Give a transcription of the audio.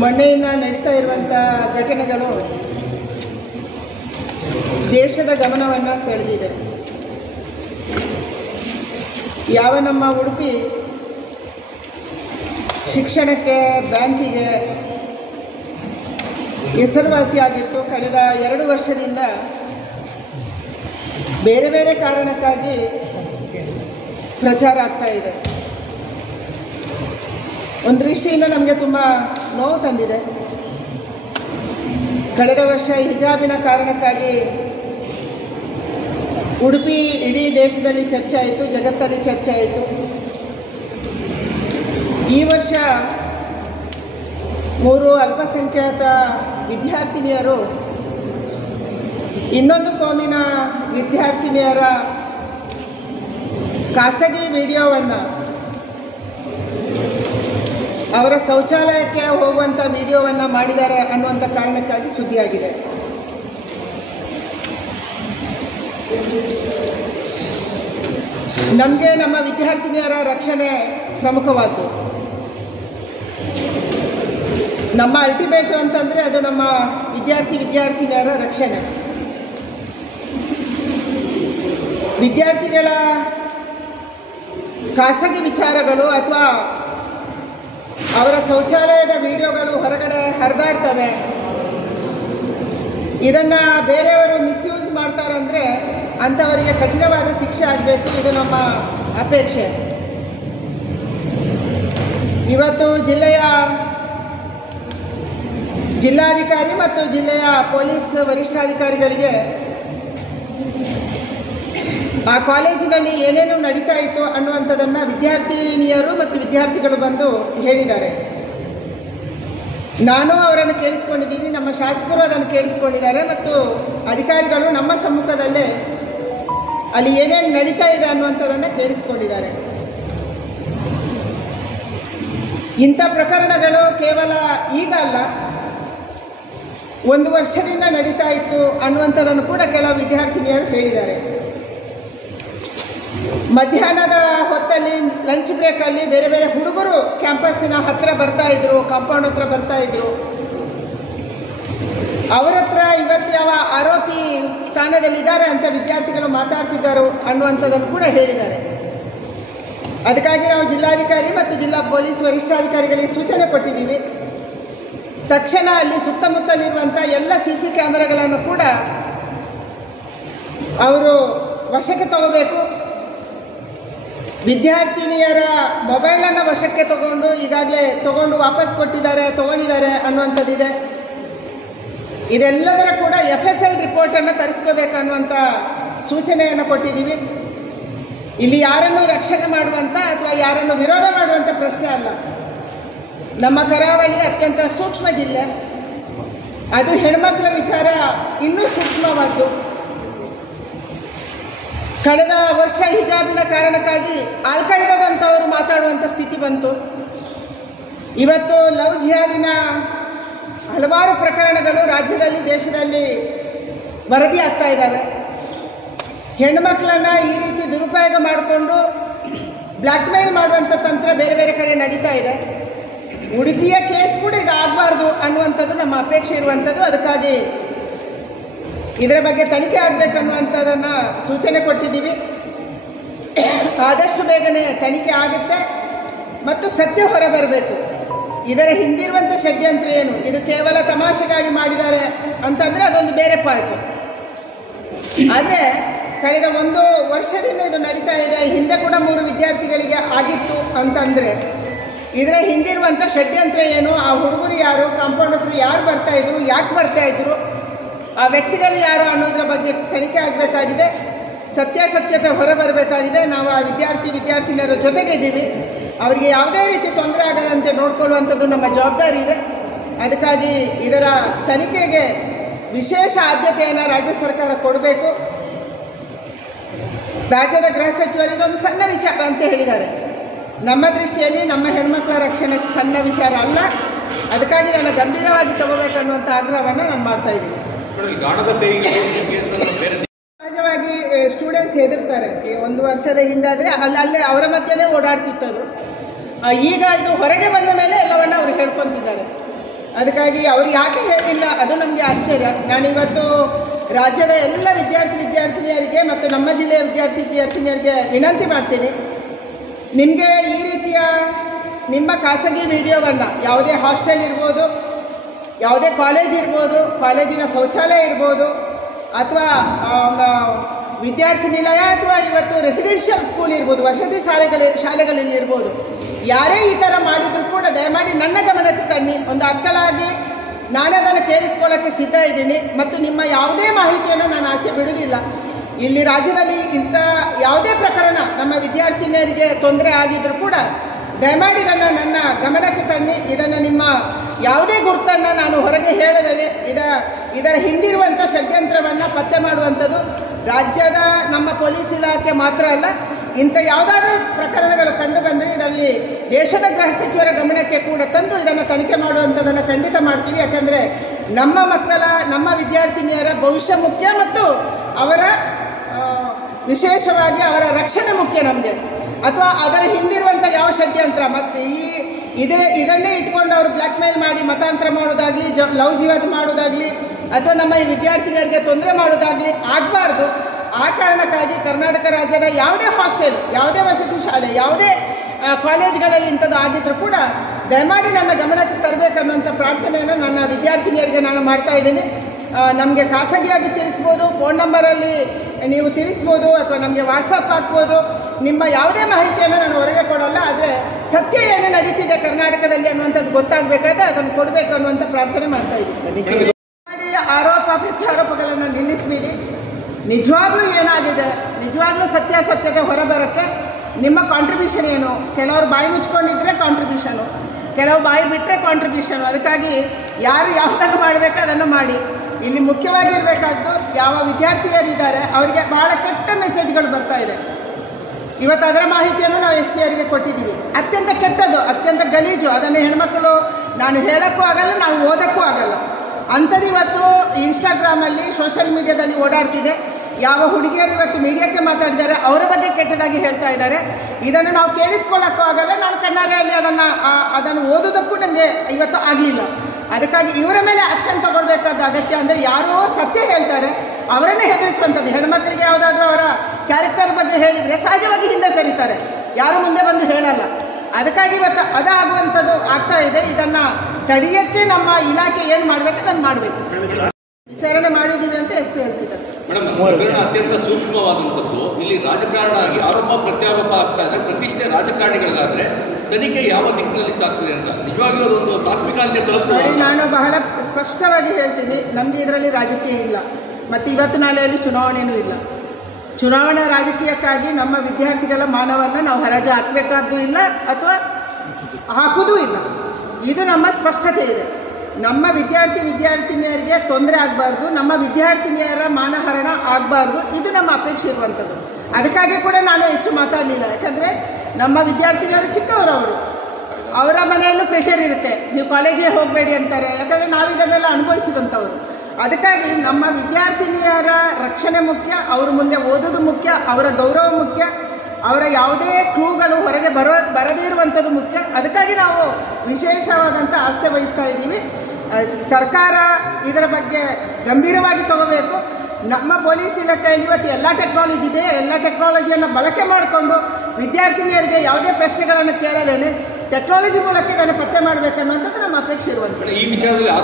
ಮೊನ್ನೆಯಿಂದ ನಡೀತಾ ಇರುವಂಥ ಘಟನೆಗಳು ದೇಶದ ಗಮನವನ್ನು ಸೆಳೆದಿದೆ. ಯಾವ ನಮ್ಮ ಉಡುಪಿ ಶಿಕ್ಷಣಕ್ಕೆ, ಬ್ಯಾಂಕಿಗೆ ಹೆಸರುವಾಸಿಯಾಗಿತ್ತು, ಕಳೆದ 2 ವರ್ಷದಿಂದ ಬೇರೆ ಬೇರೆ ಕಾರಣಕ್ಕಾಗಿ ಪ್ರಚಾರ ಆಗ್ತಾ ಇದೆ. ಒಂದು ದೃಷ್ಟಿಯಿಂದ ನಮಗೆ ತುಂಬ ನೋವು ತಂದಿದೆ. ಕಳೆದ ವರ್ಷ ಹಿಜಾಬಿನ ಕಾರಣಕ್ಕಾಗಿ ಉಡುಪಿ ಇಡೀ ದೇಶದಲ್ಲಿ ಚರ್ಚೆ ಆಯಿತು, ಜಗತ್ತಲ್ಲಿ ಚರ್ಚೆ ಆಯಿತು. ಈ ವರ್ಷ 3 ಅಲ್ಪಸಂಖ್ಯಾತ ವಿದ್ಯಾರ್ಥಿನಿಯರು ಇನ್ನೊಂದು ಕೋಮಿನ ವಿದ್ಯಾರ್ಥಿನಿಯರ ಖಾಸಗಿ ವಿಡಿಯೋವನ್ನು, ಅವರ ಶೌಚಾಲಯಕ್ಕೆ ಹೋಗುವಂಥ ವಿಡಿಯೋವನ್ನು ಮಾಡಿದ್ದಾರೆ ಅನ್ನುವಂಥ ಕಾರಣಕ್ಕಾಗಿ ಸುದ್ದಿಯಾಗಿದೆ. ನಮಗೆ ನಮ್ಮ ವಿದ್ಯಾರ್ಥಿನಿಯರ ರಕ್ಷಣೆ ಪ್ರಮುಖವಾದ್ದು. ನಮ್ಮ ಅಲ್ಟಿಮೇಟು ಅಂತಂದರೆ ಅದು ನಮ್ಮ ವಿದ್ಯಾರ್ಥಿನಿಯರ ರಕ್ಷಣೆ. ವಿದ್ಯಾರ್ಥಿಗಳ ಖಾಸಗಿ ವಿಚಾರಗಳು ಅಥವಾ ಅವರ ಶೌಚಾಲಯದ ವಿಡಿಯೋಗಳು ಹೊರಗಡೆ ಹರಿದಾಡ್ತವೆ. ಇದನ್ನು ಬೇರೆಯವರು ಮಿಸ್ಯೂಸ್ ಮಾಡ್ತಾರಂದರೆ ಅಂಥವರಿಗೆ ಕಠಿಣವಾದ ಶಿಕ್ಷೆ ಆಗಬೇಕು. ಇದು ನಮ್ಮ ಅಪೇಕ್ಷೆ. ಇವತ್ತು ಜಿಲ್ಲಾಧಿಕಾರಿ ಮತ್ತು ಜಿಲ್ಲೆಯ ಪೊಲೀಸ್ ವರಿಷ್ಠಾಧಿಕಾರಿಗಳಿಗೆ ಆ ಕಾಲೇಜಿನಲ್ಲಿ ಏನೇನು ನಡೀತಾ ಇತ್ತು ಅನ್ನುವಂಥದ್ದನ್ನು ವಿದ್ಯಾರ್ಥಿನಿಯರು ಮತ್ತು ವಿದ್ಯಾರ್ಥಿಗಳು ಬಂದು ಹೇಳಿದ್ದಾರೆ. ನಾನು ಅವರನ್ನು ಕೇಳಿಸ್ಕೊಂಡಿದ್ದೀನಿ, ನಮ್ಮ ಶಾಸಕರು ಅದನ್ನು ಕೇಳಿಸ್ಕೊಂಡಿದ್ದಾರೆ ಮತ್ತು ಅಧಿಕಾರಿಗಳು ನಮ್ಮ ಸಮ್ಮುಖದಲ್ಲೇ ಅಲ್ಲಿ ಏನೇನು ನಡೀತಾ ಇದೆ ಅನ್ನುವಂಥದ್ದನ್ನು ಕೇಳಿಸ್ಕೊಂಡಿದ್ದಾರೆ. ಇಂಥ ಪ್ರಕರಣಗಳು ಕೇವಲ ಈಗ ಅಲ್ಲ, 1 ವರ್ಷದಿಂದ ನಡೀತಾ ಇತ್ತು ಅನ್ನುವಂಥದ್ದನ್ನು ಕೂಡ ಕೆಲವು ವಿದ್ಯಾರ್ಥಿನಿಯರು ಹೇಳಿದ್ದಾರೆ. ಮಧ್ಯಾಹ್ನದ ಹೊತ್ತಲ್ಲಿ ಲಂಚ್ ಬ್ರೇಕಲ್ಲಿ ಬೇರೆ ಬೇರೆ ಹುಡುಗರು ಕ್ಯಾಂಪಸ್ಸಿನ ಹತ್ರ ಬರ್ತಾ ಇದ್ರು, ಕಾಂಪೌಂಡ್ ಹತ್ರ ಬರ್ತಾ ಇದ್ರು. ಅವರ ಹತ್ರ ಇವತ್ತು ಯಾವ ಆರೋಪಿ ಸ್ಥಾನದಲ್ಲಿದ್ದಾರೆ ಅಂತ ವಿದ್ಯಾರ್ಥಿಗಳು ಮಾತಾಡ್ತಿದ್ದರು ಅನ್ನುವಂಥದ್ದನ್ನು ಕೂಡ ಹೇಳಿದ್ದಾರೆ. ಅದಕ್ಕಾಗಿ ನಾವು ಜಿಲ್ಲಾಧಿಕಾರಿ ಮತ್ತು ಜಿಲ್ಲಾ ಪೊಲೀಸ್ ವರಿಷ್ಠಾಧಿಕಾರಿಗಳಿಗೆ ಸೂಚನೆ ಕೊಟ್ಟಿದ್ದೀವಿ. ತಕ್ಷಣ ಅಲ್ಲಿ ಸುತ್ತಮುತ್ತಲಿರುವಂಥ ಎಲ್ಲ CC ಕ್ಯಾಮೆರಾಗಳನ್ನು ಕೂಡ ಅವರು ವಶಕ್ಕೆ ತಗೋಬೇಕು. ವಿದ್ಯಾರ್ಥಿನಿಯರ ಮೊಬೈಲನ್ನು ವಶಕ್ಕೆ ಈಗಾಗಲೇ ತಗೊಂಡು ವಾಪಸ್ ತಗೊಂಡಿದ್ದಾರೆ ಅನ್ನುವಂಥದ್ದಿದೆ. ಇದೆಲ್ಲದರ ಕೂಡ FSL ರಿಪೋರ್ಟನ್ನು ತರಿಸ್ಕೋಬೇಕನ್ನುವಂಥ ಸೂಚನೆಯನ್ನು ಕೊಟ್ಟಿದ್ದೀವಿ. ಇಲ್ಲಿ ಯಾರನ್ನು ರಕ್ಷಣೆ ಮಾಡುವಂಥ ಅಥವಾ ಯಾರನ್ನು ವಿರೋಧ ಮಾಡುವಂಥ ಪ್ರಶ್ನೆ ಅಲ್ಲ. ನಮ್ಮ ಕರಾವಳಿ ಅತ್ಯಂತ ಸೂಕ್ಷ್ಮ ಜಿಲ್ಲೆ, ಅದು ಹೆಣ್ಮಕ್ಳ ವಿಚಾರ ಇನ್ನೂ ಸೂಕ್ಷ್ಮವಾದ್ದು. ಕಳೆದ ವರ್ಷ ಹಿಜಾಬಿನ ಕಾರಣಕ್ಕಾಗಿ ಆಲ್-ಖೈದಾದಂಥವರು ಮಾತಾಡುವಂಥ ಸ್ಥಿತಿ ಬಂತು. ಇವತ್ತು ಲವ್ ಜಿಹಾದಿನ ಹಲವಾರು ಪ್ರಕರಣಗಳು ರಾಜ್ಯದಲ್ಲಿ, ದೇಶದಲ್ಲಿ ವರದಿ ಆಗ್ತಾ ಇದ್ದಾವೆ. ಹೆಣ್ಮಕ್ಳನ್ನು ಈ ರೀತಿ ದುರುಪಯೋಗ ಮಾಡಿಕೊಂಡು ಬ್ಲ್ಯಾಕ್ ಮೇಲ್ ಮಾಡುವಂಥ ತಂತ್ರ ಬೇರೆ ಬೇರೆ ಕಡೆ ನಡೀತಾ ಇದೆ. ಉಡುಪಿಯ ಕೇಸ್ ಕೂಡ ಇದಾಗಬಾರ್ದು ಅನ್ನುವಂಥದ್ದು ನಮ್ಮ ಅಪೇಕ್ಷೆ ಇರುವಂಥದ್ದು. ಅದಕ್ಕಾಗಿ ಇದರ ಬಗ್ಗೆ ತನಿಖೆ ಆಗಬೇಕನ್ನುವಂಥದ್ದನ್ನು ಸೂಚನೆ ಕೊಟ್ಟಿದ್ದೀವಿ. ಆದಷ್ಟು ಬೇಗನೆ ತನಿಖೆ ಆಗುತ್ತೆ ಮತ್ತು ಸತ್ಯ ಹೊರಬರಬೇಕು. ಇದರ ಹಿಂದಿರುವಂಥ ಷಡ್ಯಂತ್ರ ಏನು, ಇದು ಕೇವಲ ತಮಾಷೆಗಾಗಿ ಮಾಡಿದ್ದಾರೆ ಅಂತಂದರೆ ಅದೊಂದು ಬೇರೆ ಪಾರ್ಟ್. ಆದರೆ ಕಳೆದ 1 ವರ್ಷದಿಂದ ಇದು ನಡೀತಾ ಇದೆ. ಹಿಂದೆ ಕೂಡ 3 ವಿದ್ಯಾರ್ಥಿಗಳಿಗೆ ಆಗಿತ್ತು ಅಂತಂದರೆ ಇದರ ಹಿಂದಿರುವಂಥ ಷಡ್ಯಂತ್ರ ಏನು, ಆ ಹುಡುಗರು ಯಾರು, ಕಾಂಪೌಂಡ್ ಹತ್ರ ಯಾರು ಬರ್ತಾಯಿದ್ರು, ಯಾಕೆ ಬರ್ತಾಯಿದ್ರು, ಆ ವ್ಯಕ್ತಿಗಳು ಯಾರು ಅನ್ನೋದ್ರ ಬಗ್ಗೆ ತನಿಖೆ ಆಗಬೇಕಾಗಿದೆ. ಸತ್ಯಾಸತ್ಯತೆ ಹೊರಬರಬೇಕಾಗಿದೆ. ನಾವು ಆ ವಿದ್ಯಾರ್ಥಿನಿಯರ ಜೊತೆಗೆ ಇದ್ದೀವಿ. ಅವರಿಗೆ ಯಾವುದೇ ರೀತಿ ತೊಂದರೆ ಆಗದಂತೆ ನೋಡಿಕೊಳ್ಳುವಂಥದ್ದು ನಮ್ಮ ಜವಾಬ್ದಾರಿ ಇದೆ. ಅದಕ್ಕಾಗಿ ಇದರ ತನಿಖೆಗೆ ವಿಶೇಷ ಆದ್ಯತೆಯನ್ನು ರಾಜ್ಯ ಸರ್ಕಾರ ಕೊಡಬೇಕು. ರಾಜ್ಯದ ಗೃಹ ಸಚಿವರು ಇದೊಂದು ಸಣ್ಣ ವಿಚಾರ ಅಂತ ಹೇಳಿದ್ದಾರೆ. ನಮ್ಮ ದೃಷ್ಟಿಯಲ್ಲಿ ನಮ್ಮ ಹೆಣ್ಮಕ್ಳ ರಕ್ಷಣೆ ಸಣ್ಣ ವಿಚಾರ ಅಲ್ಲ. ಅದಕ್ಕಾಗಿ ನಾನು ಗಂಭೀರವಾಗಿ ತಗೋಬೇಕನ್ನುವಂಥ ಆಗ್ರಹವನ್ನು ನಾನು ಮಾಡ್ತಾ ಇದ್ದೀನಿ. ಸಹಜವಾಗಿ ಸ್ಟೂಡೆಂಟ್ಸ್ ಹೆದರ್ತಾರೆ. 1 ವರ್ಷದ ಹಿಂದಾದರೆ ಅಲ್ಲೇ ಅವರ ಮಧ್ಯೆನೇ ಓಡಾಡ್ತಿತ್ತದು. ಈಗ ಇದು ಹೊರಗೆ ಬಂದ ಮೇಲೆ ಎಲ್ಲವನ್ನ ಅವರು ಹೇಳ್ಕೊತಿದ್ದಾರೆ. ಅದಕ್ಕಾಗಿ ಅವ್ರು ಯಾಕೆ ಹೇಳಿಲ್ಲ ಅದು ನಮಗೆ ಆಶ್ಚರ್ಯ. ನಾನಿವತ್ತು ರಾಜ್ಯದ ಎಲ್ಲ ವಿದ್ಯಾರ್ಥಿನಿಯರಿಗೆ ಮತ್ತು ನಮ್ಮ ಜಿಲ್ಲೆಯ ವಿದ್ಯಾರ್ಥಿನಿಯರಿಗೆ ವಿನಂತಿ ಮಾಡ್ತೀನಿ, ನಿಮಗೆ ಈ ರೀತಿಯ ನಿಮ್ಮ ಖಾಸಗಿ ವಿಡಿಯೋವನ್ನು ಯಾವುದೇ ಹಾಸ್ಟೆಲ್ ಇರ್ಬೋದು, ಯಾವುದೇ ಕಾಲೇಜ್ ಇರ್ಬೋದು, ಕಾಲೇಜಿನ ಶೌಚಾಲಯ ಇರ್ಬೋದು, ಅಥವಾ ವಿದ್ಯಾರ್ಥಿ ನಿಲಯ ಅಥವಾ ಇವತ್ತು ರೆಸಿಡೆನ್ಷಿಯಲ್ ಸ್ಕೂಲ್ ಇರ್ಬೋದು, ವಸತಿ ಶಾಲೆಗಳಲ್ಲಿ ಇರ್ಬೋದು, ಯಾರೇ ಈ ಥರ ಮಾಡಿದರೂ ಕೂಡ ದಯಮಾಡಿ ನನ್ನ ಗಮನಕ್ಕೆ ತನ್ನಿ. ಒಂದು ಅಕ್ಕಳಾಗಿ ನಾನು ಅದನ್ನು ಕೇಳಿಸ್ಕೊಳ್ಳೋಕ್ಕೆ ಸಿದ್ಧ ಇದ್ದೀನಿ ಮತ್ತು ನಿಮ್ಮ ಯಾವುದೇ ಮಾಹಿತಿಯನ್ನು ನಾನು ಆಚೆ ಬಿಡುವುದಿಲ್ಲ. ಇಲ್ಲಿ ರಾಜ್ಯದಲ್ಲಿ ಇಂಥ ಯಾವುದೇ ಪ್ರಕರಣ ನಮ್ಮ ವಿದ್ಯಾರ್ಥಿನಿಯರಿಗೆ ತೊಂದರೆ ಆಗಿದ್ರೂ ಕೂಡ ದಯಮಾಡಿ ಇದನ್ನು ನನ್ನ ಗಮನಕ್ಕೆ ತನ್ನಿ. ಇದನ್ನು ನಿಮ್ಮ ಯಾವುದೇ ಗುರುತನ್ನು ನಾನು ಹೊರಗೆ ಹೇಳದರೆ ಇದರ ಹಿಂದಿರುವಂಥ ಷಡ್ಯಂತ್ರವನ್ನು ಪತ್ತೆ ಮಾಡುವಂಥದ್ದು ರಾಜ್ಯದ ನಮ್ಮ ಪೊಲೀಸ್ ಇಲಾಖೆ ಮಾತ್ರ ಅಲ್ಲ, ಇಂಥ ಯಾವುದಾದ್ರೂ ಪ್ರಕರಣಗಳು ಕಂಡು ಬಂದರೆ ಇದರಲ್ಲಿ ದೇಶದ ಗೃಹ ಸಚಿವರ ಗಮನಕ್ಕೆ ಕೂಡ ತಂದು ಇದನ್ನು ತನಿಖೆ ಮಾಡುವಂಥದ್ದನ್ನು ಖಂಡಿತ ಮಾಡ್ತೀವಿ. ಯಾಕಂದರೆ ನಮ್ಮ ಮಕ್ಕಳ, ನಮ್ಮ ವಿದ್ಯಾರ್ಥಿನಿಯರ ಭವಿಷ್ಯ ಮುಖ್ಯ ಮತ್ತು ಅವರ ವಿಶೇಷವಾಗಿ ಅವರ ರಕ್ಷಣೆ ಮುಖ್ಯ ನಮಗೆ. ಅಥವಾ ಅದರ ಹಿಂದಿರುವಂಥ ಯಾವ ಷಡ್ಯಂತ್ರ ಮತ್ತು ಇದನ್ನೇ ಇಟ್ಕೊಂಡು ಅವರು ಬ್ಲ್ಯಾಕ್ ಮೇಲ್ ಮಾಡಿ ಮತಾಂತರ ಮಾಡೋದಾಗಲಿ, ಲವ್ ಜಿಹಾದ್ ಮಾಡೋದಾಗಲಿ, ಅಥವಾ ನಮ್ಮ ಈ ವಿದ್ಯಾರ್ಥಿನಿಯರಿಗೆ ತೊಂದರೆ ಮಾಡೋದಾಗಲಿ ಆಗಬಾರ್ದು. ಆ ಕಾರಣಕ್ಕಾಗಿ ಕರ್ನಾಟಕ ರಾಜ್ಯದ ಯಾವುದೇ ಹಾಸ್ಟೆಲ್, ಯಾವುದೇ ವಸತಿ ಶಾಲೆ, ಯಾವುದೇ ಕಾಲೇಜ್ಗಳಲ್ಲಿ ಇಂಥದ್ದು ಆಗಿದ್ರೂ ಕೂಡ ದಯಮಾಡಿ ನನ್ನ ಗಮನಕ್ಕೆ ತರಬೇಕನ್ನುವಂಥ ಪ್ರಾರ್ಥನೆಯನ್ನು ನನ್ನ ವಿದ್ಯಾರ್ಥಿನಿಯರಿಗೆ ನಾನು ಮಾಡ್ತಾ ಇದ್ದೀನಿ. ನಮಗೆ ಖಾಸಗಿಯಾಗಿ ತಿಳಿಸ್ಬೋದು, ಫೋನ್ ನಂಬರಲ್ಲಿ ನೀವು ತಿಳಿಸ್ಬೋದು, ಅಥವಾ ನಮಗೆ ವಾಟ್ಸಪ್ ಹಾಕ್ಬೋದು. ನಿಮ್ಮ ಯಾವುದೇ ಮಾಹಿತಿಯನ್ನು ನಾನು ಹೊರಗೆ ಕೊಡಲ್ಲ, ಆದರೆ ಸತ್ಯ ಏನು ನಡೀತಿದೆ ಕರ್ನಾಟಕದಲ್ಲಿ ಅನ್ನುವಂಥದ್ದು ಗೊತ್ತಾಗಬೇಕಾದ್ರೆ ಅದನ್ನು ಕೊಡಬೇಕು ಅನ್ನುವಂಥ ಪ್ರಾರ್ಥನೆ ಮಾಡ್ತಾ ಇದ್ದೀನಿ. ಆರೋಪ ಪ್ರತ್ಯಾರೋಪಗಳನ್ನು ನಿಲ್ಲಿಸಬೇಡಿ. ನಿಜವಾಗ್ಲೂ ಏನಾಗಿದೆ, ನಿಜವಾಗ್ಲೂ ಸತ್ಯಾಸತ್ಯತೆ ಹೊರಬರೋಕ್ಕೆ ನಿಮ್ಮ ಕಾಂಟ್ರಿಬ್ಯೂಷನ್ ಏನು? ಕೆಲವರು ಬಾಯಿ ಮುಚ್ಕೊಂಡಿದ್ರೆ ಕಾಂಟ್ರಿಬ್ಯೂಷನು, ಕೆಲವು ಬಾಯಿ ಬಿಟ್ಟರೆ ಕಾಂಟ್ರಿಬ್ಯೂಷನು. ಅದಕ್ಕಾಗಿ ಯಾರು ಯಾವುದನ್ನು ಮಾಡಬೇಕು ಅದನ್ನು ಮಾಡಿ. ಇಲ್ಲಿ ಮುಖ್ಯವಾಗಿರಬೇಕಾದ್ದು ಯಾವ ವಿದ್ಯಾರ್ಥಿಯರಿದ್ದಾರೆ ಅವರಿಗೆ ಭಾಳ ಕೆಟ್ಟ ಮೆಸೇಜ್ಗಳು ಬರ್ತಾ ಇದೆ. ಇವತ್ತು ಅದರ ಮಾಹಿತಿಯನ್ನು ನಾವು SP ಅವರಿಗೆ ಕೊಟ್ಟಿದ್ದೀವಿ. ಅತ್ಯಂತ ಕೆಟ್ಟದ್ದು, ಅತ್ಯಂತ ಗಲೀಜು. ಅದನ್ನು ಹೆಣ್ಮಕ್ಕಳು ನಾನು ಹೇಳೋಕ್ಕೂ ಆಗಲ್ಲ, ನಾವು ಓದೋಕ್ಕೂ ಆಗಲ್ಲ. ಅಂಥದ್ದು ಇವತ್ತು ಇನ್ಸ್ಟಾಗ್ರಾಮಲ್ಲಿ, ಸೋಷಿಯಲ್ ಮೀಡಿಯಾದಲ್ಲಿ ಓಡಾಡ್ತಿದೆ. ಯಾವ ಹುಡುಗಿಯರು ಇವತ್ತು ಮೀಡಿಯಾಕ್ಕೆ ಮಾತಾಡಿದ್ದಾರೆ, ಅವರ ಬಗ್ಗೆ ಕೆಟ್ಟದಾಗಿ ಹೇಳ್ತಾ ಇದ್ದಾರೆ. ಇದನ್ನು ನಾವು ಕೇಳಿಸ್ಕೊಳ್ಳೋಕ್ಕೂ ಆಗಲ್ಲ, ನಾನು ಕಣ್ಣಾರೆಯಲ್ಲಿ ಅದನ್ನು ಓದೋದಕ್ಕೂ ನನಗೆ ಇವತ್ತು ಆಗಲಿಲ್ಲ. ಅದಕ್ಕಾಗಿ ಇವರ ಮೇಲೆ ಆ್ಯಕ್ಷನ್ ತಗೊಳ್ಬೇಕಾದ ಅಗತ್ಯ. ಅಂದರೆ ಯಾರೋ ಸತ್ಯ ಹೇಳ್ತಾರೆ ಅವರನ್ನೇ ಹೆದರಿಸುವಂಥದ್ದು. ಹೆಣ್ಮಕ್ಳಿಗೆ ಯಾವುದಾದ್ರೂ ಅವರ ಕ್ಯಾರೆಕ್ಟರ್ ಬಗ್ಗೆ ಹೇಳಿದರೆ ಸಹಜವಾಗಿ ಹಿಂದೆ ಸರಿತಾರೆ, ಯಾರು ಮುಂದೆ ಬಂದು ಹೇಳಲ್ಲ. ಅದಕ್ಕಾಗಿ ಇವತ್ತು ಅದಾಗುವಂಥದ್ದು ಆಗ್ತಾ ಇದೆ. ಇದನ್ನು ತಡೆಯೋಕ್ಕೆ ನಮ್ಮ ಇಲಾಖೆ ಏನು ಮಾಡಬೇಕು ಅದನ್ನು ಮಾಡಬೇಕು. ವಿಚಾರಣೆ ಮಾಡಿದ್ದೀವಿ ಅಂತ SP ಹೇಳ್ತಿದ್ದಾರೆ. ಮೇಡಮ್, ಅತ್ಯಂತ ಸೂಕ್ಷ್ಮವಾದಂಥದ್ದು. ಇಲ್ಲಿ ರಾಜಕಾರಣ ಆಗಿ ಆರೋಪ ಪ್ರತ್ಯಾರೋಪ ಆಗ್ತಾ ಇದ್ರೆ ಪ್ರತಿಷ್ಠೆ ರಾಜಕಾರಣಿಗಳಿಗಾದ್ರೆ ತನಿಖೆ ಯಾವ ದಿಕ್ಕಿನಲ್ಲಿ ಸಾಗ್ತದೆ ಅಂತ ನಿಜವಾಗ್ಲೂ ಅದೊಂದು ತಾತ್ವಿಕ ಅಂತ್ಯ ತಲುಪುತ್ತದೆ. ನಾನು ಬಹಳ ಸ್ಪಷ್ಟವಾಗಿ ಹೇಳ್ತೀನಿ, ನಮಗೆ ಇದರಲ್ಲಿ ರಾಜಕೀಯ ಇಲ್ಲ ಮತ್ತು ಇವತ್ತು ನಾಳೆಯಲ್ಲಿ ಚುನಾವಣೆಯೂ ಇಲ್ಲ. ಚುನಾವಣಾ ರಾಜಕೀಯಕ್ಕಾಗಿ ನಮ್ಮ ವಿದ್ಯಾರ್ಥಿಗಳ ಮಾನವನ್ನು ನಾವು ಹರಾಜು ಹಾಕಬೇಕಾದ್ದು ಇಲ್ಲ ಅಥವಾ ಹಾಕುವುದೂ ಇಲ್ಲ. ಇದು ನಮ್ಮ ಸ್ಪಷ್ಟತೆ ಇದೆ. ನಮ್ಮ ವಿದ್ಯಾರ್ಥಿನಿಯರಿಗೆ ತೊಂದರೆ ಆಗಬಾರ್ದು, ನಮ್ಮ ವಿದ್ಯಾರ್ಥಿನಿಯರ ಮಾನಹರಣ ಆಗಬಾರ್ದು, ಇದು ನಮ್ಮ ಅಪೇಕ್ಷೆ ಇರುವಂಥದ್ದು. ಅದಕ್ಕಾಗಿ ಕೂಡ ನಾನು ಹೆಚ್ಚು ಮಾತಾಡಲಿಲ್ಲ. ಯಾಕಂದರೆ ನಮ್ಮ ವಿದ್ಯಾರ್ಥಿನಿಯರು ಚಿಕ್ಕವರು, ಅವರ ಮನೆಯಲ್ಲೂ ಪ್ರೆಷರ್ ಇರುತ್ತೆ, ನೀವು ಕಾಲೇಜಿಗೆ ಹೋಗಬೇಡಿ ಅಂತಾರೆ. ಯಾಕಂದರೆ ನಾವು ಇದನ್ನೆಲ್ಲ ಅನುಭವಿಸಿದಂಥವ್ರು. ಅದಕ್ಕಾಗಿ ನಮ್ಮ ವಿದ್ಯಾರ್ಥಿನಿಯರ ರಕ್ಷಣೆ ಮುಖ್ಯ, ಅವ್ರ ಮುಂದೆ ಓದೋದು ಮುಖ್ಯ, ಅವರ ಗೌರವ ಮುಖ್ಯ, ಅವರ ಯಾವುದೇ ಕ್ಲೂಗಳು ಹೊರಗೆ ಬರದೇ ಇರುವಂಥದ್ದು ಮುಖ್ಯ. ಅದಕ್ಕಾಗಿ ನಾವು ವಿಶೇಷವಾದಂಥ ಆಸ್ಥೆ ವಹಿಸ್ತಾ ಇದ್ದೀವಿ. ಸರ್ಕಾರ ಇದರ ಬಗ್ಗೆ ಗಂಭೀರವಾಗಿ ತಗೋಬೇಕು. ನಮ್ಮ ಪೊಲೀಸ್ ಇಲಾಖೆಯಲ್ಲಿ ಇವತ್ತು ಎಲ್ಲ ಟೆಕ್ನಾಲಜಿ ಇದೆ. ಎಲ್ಲ ಟೆಕ್ನಾಲಜಿಯನ್ನು ಬಳಕೆ ಮಾಡಿಕೊಂಡು ವಿದ್ಯಾರ್ಥಿನಿಯರಿಗೆ ಯಾವುದೇ ಪ್ರಶ್ನೆಗಳನ್ನು ಕೇಳಲೇನೆ ಟೆಕ್ನಾಲಜಿ ಮೂಲಕ ಇದನ್ನು ಪತ್ತೆ ಮಾಡಬೇಕನ್ನುವಂಥದ್ದು ನಮ್ಮ ಅಪೇಕ್ಷೆ ಇರುವಂಥದ್ದು. ಈ ವಿಚಾರದಲ್ಲಿ